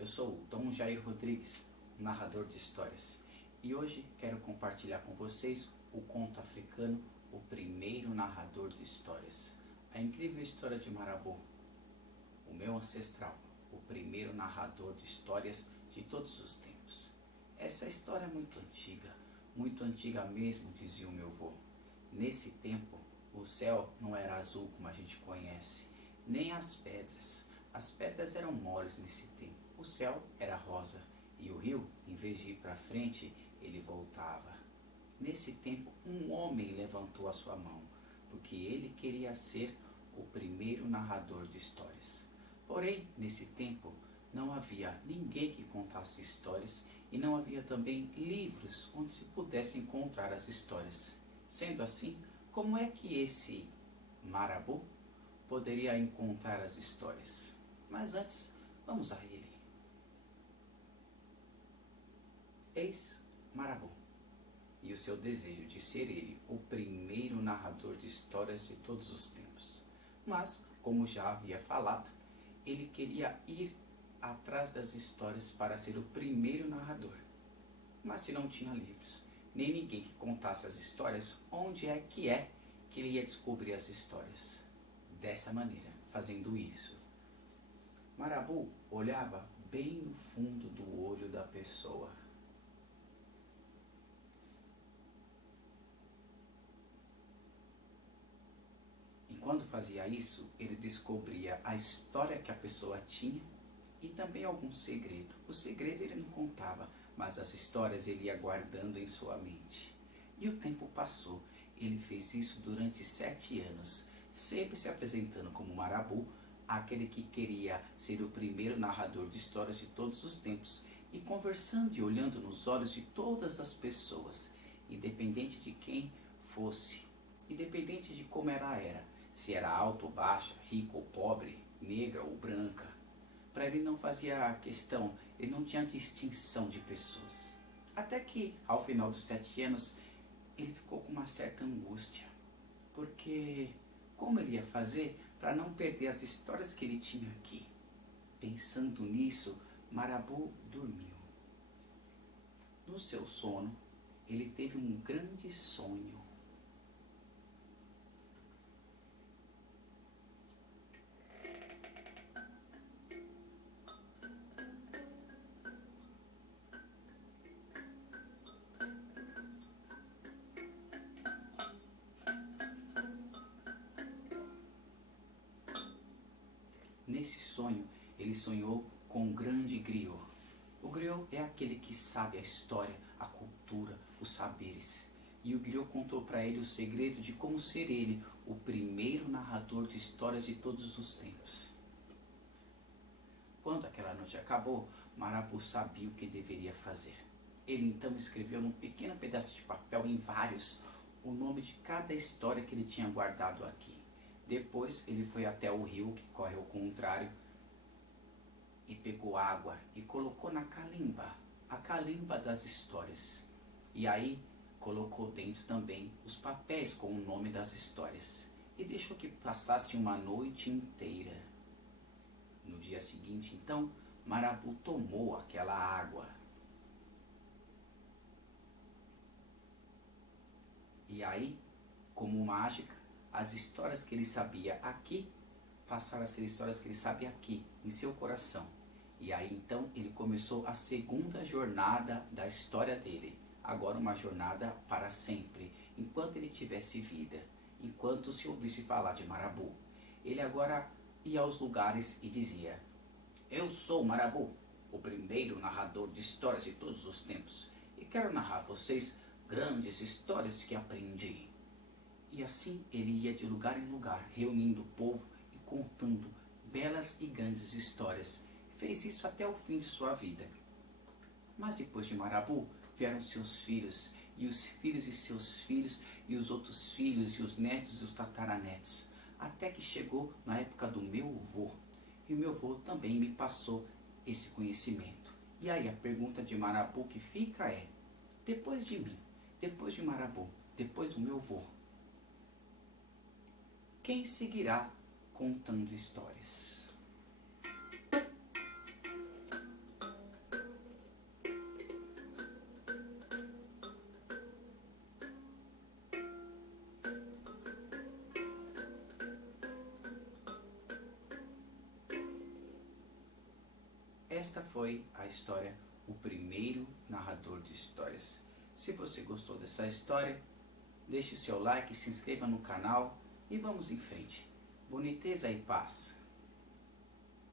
Eu sou o Dom Jair Rodrigues, narrador de histórias, e hoje quero compartilhar com vocês o conto africano O Primeiro Narrador de Histórias, a incrível história de Marabou, o meu ancestral, o primeiro narrador de histórias de todos os tempos. Essa história é muito antiga mesmo, dizia o meu avô. Nesse tempo, o céu não era azul como a gente conhece, nem as pedras. As pedras eram moles nesse tempo. O céu era rosa e o rio, em vez de ir para frente, ele voltava. Nesse tempo, um homem levantou a sua mão, porque ele queria ser o primeiro narrador de histórias. Porém, nesse tempo, não havia ninguém que contasse histórias e não havia também livros onde se pudesse encontrar as histórias. Sendo assim, como é que esse Marabou poderia encontrar as histórias? Mas antes, vamos a ele. Eis Marabou e o seu desejo de ser ele o primeiro narrador de histórias de todos os tempos. Mas, como já havia falado, ele queria ir atrás das histórias para ser o primeiro narrador. Mas se não tinha livros, nem ninguém que contasse as histórias, onde é que ele ia descobrir as histórias? Dessa maneira, fazendo isso. Marabou olhava bem no fundo do olho da pessoa. E quando fazia isso, ele descobria a história que a pessoa tinha e também algum segredo. O segredo ele não contava, mas as histórias ele ia guardando em sua mente. E o tempo passou. Ele fez isso durante 7 anos, sempre se apresentando como Marabou, aquele que queria ser o primeiro narrador de histórias de todos os tempos, e conversando e olhando nos olhos de todas as pessoas, independente de quem fosse, independente de como ela era, se era alta ou baixa, rica ou pobre, negra ou branca. Para ele não fazia questão, ele não tinha distinção de pessoas. Até que, ao final dos 7 anos, ele ficou com uma certa angústia, porque como ele ia fazer para não perder as histórias que ele tinha aqui? Pensando nisso, Marabou dormiu. No seu sono, ele teve um grande sonho. Nesse sonho, ele sonhou com um grande griot. O griot é aquele que sabe a história, a cultura, os saberes. E o griot contou para ele o segredo de como ser ele o primeiro narrador de histórias de todos os tempos. Quando aquela noite acabou, Marabou sabia o que deveria fazer. Ele então escreveu num pequeno pedaço de papel, em vários, o nome de cada história que ele tinha guardado aqui. Depois ele foi até o rio, que corre ao contrário, e pegou água e colocou na calimba, a calimba das histórias. E aí colocou dentro também os papéis com o nome das histórias. E deixou que passasse uma noite inteira. No dia seguinte, então, Marabou tomou aquela água. E aí, como mágica, as histórias que ele sabia aqui passaram a ser histórias que ele sabe aqui, em seu coração. E aí então ele começou a segunda jornada da história dele. Agora uma jornada para sempre, enquanto ele tivesse vida, enquanto se ouvisse falar de Marabou. Ele agora ia aos lugares e dizia: eu sou Marabou, o primeiro narrador de histórias de todos os tempos, e quero narrar a vocês grandes histórias que aprendi. E assim ele ia de lugar em lugar, reunindo o povo e contando belas e grandes histórias. Fez isso até o fim de sua vida. Mas depois de Marabou, vieram seus filhos, e os filhos de seus filhos, e os outros filhos, e os netos e os tataranetos. Até que chegou na época do meu avô. E o meu avô também me passou esse conhecimento. E aí a pergunta de Marabou que fica é: depois de mim, depois de Marabou, depois do meu avô, quem seguirá contando histórias? esta foi a história O Primeiro Narrador de Histórias. Se você gostou dessa história, deixe o seu like, se inscreva no canal e vamos em frente. Boniteza e paz.